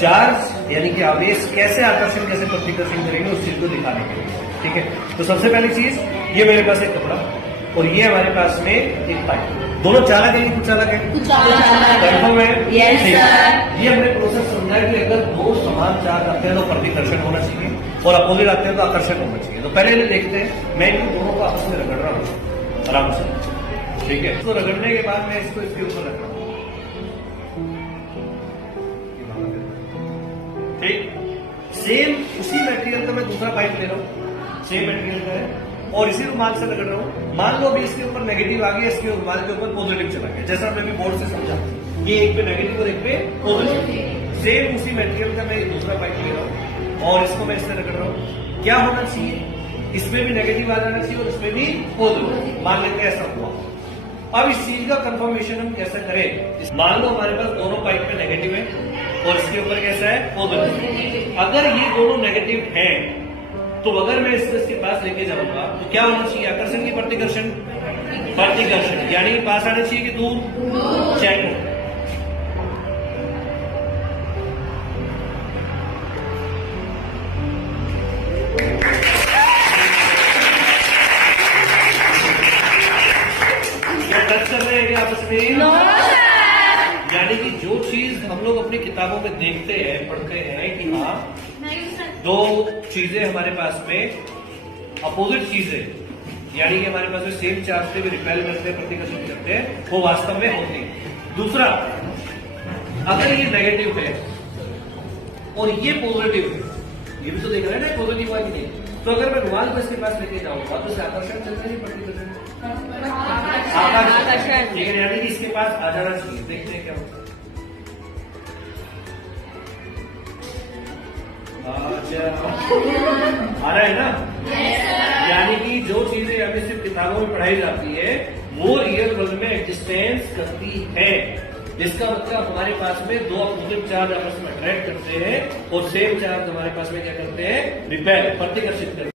Charge यानी कि आवेश कैसे आकर्षण कैसे प्रतिकर्षण करेंगे उस चीज को दिखाने के लिए। ठीक है, तो सबसे पहली चीज ये मेरे पास एक कपड़ा और ये हमारे पास में एक पाइप, दोनों चालक है, कुछ चालक है, कंफर्म है? Yes, ठीक। sir। ये हमने प्रोसेस समझा कि अगर दो समान चार्ज आते हैं तो प्रतिकर्षण होना चाहिए और अपोजिट आते हैं तो आकर्षण होना चाहिए। तो पहले ये देखते हैं, मैं इन दोनों को आपस में रगड़ रहा हूँ आराम से। ठीक है, तो रगड़ने के बाद मैं इसको इसके ऊपर रख रहा हूँ। ठीक, सेम उसी मटेरियल का मैं दूसरा पाइप ले रहा हूँ, सेम मटेरियल का है और इसी रुमाल से रगड़ रहा हूँ। मान लो अभी इसके ऊपर नेगेटिव आ गया, इसके रुमाल के ऊपर पॉजिटिव चला गया, जैसा मैं भी बोर्ड से समझा, ये एक पे नेगेटिव और एक पे पॉजिटिव। सेम उसी मटेरियल का मैं ये दूसरा पाइप ले रहा हूँ और इसको मैं इससे रगड़ रहा हूँ। क्या होना चाहिए, इसमें भी नेगेटिव आ जाना चाहिए और इसमें भी पॉजिटिव। मान लेते हैं ऐसा हुआ। अब इस चीज का कंफर्मेशन हम कैसे करें, मान लो हमारे पास दोनों पाइप में नेगेटिव है और इसके ऊपर कैसा है, पॉजिटिव। अगर ये दोनों नेगेटिव हैं तो अगर मैं इसके पास लेके जाऊंगा तो क्या होना चाहिए, आकर्षण की प्रतिकर्षण? प्रतिकर्षण, यानी पास आना चाहिए कि दूर? चेक हो। क्या टच कर रहे हैं क्या आपस में? यानी कि जो चीज हम लोग अपनी किताबों में देखते हैं, पढ़ते हैं कि हाँ दो चीजें हमारे पास में अपोजिट चीजें, यानी कि हमारे पास में सेम चार्ज से भी रिपेल करते हैं, प्रतिकर्षण करते हैं, वो वास्तव में होती है। दूसरा, अगर ये नेगेटिव है और ये पॉजिटिव है, ये भी तो देख रहे हैं ना पॉजिटिव हुआ कि नहीं, तो अगर मैं रुमाल को इसके पास लेके जाऊंगा तो आकर्षण चलता नहीं, प्रतिकर्षण? आकर्षण। ठीक है, यानी कि इसके पास आ जाना चाहिए। देखते हैं क्या होता है। आ रहा है ना? यानी कि जो चीजें हमें सिर्फ किताबों में पढ़ाई जाती है वो रियल वर्ल्ड में एग्जिस्टेंस करती है। इसका मतलब हमारे पास में दो अपोजिट चार्ज आपस में अट्रैक्ट करते हैं और सेम चार्ज हमारे पास में क्या करते हैं, रिपेल, प्रतिकर्षित करते हैं।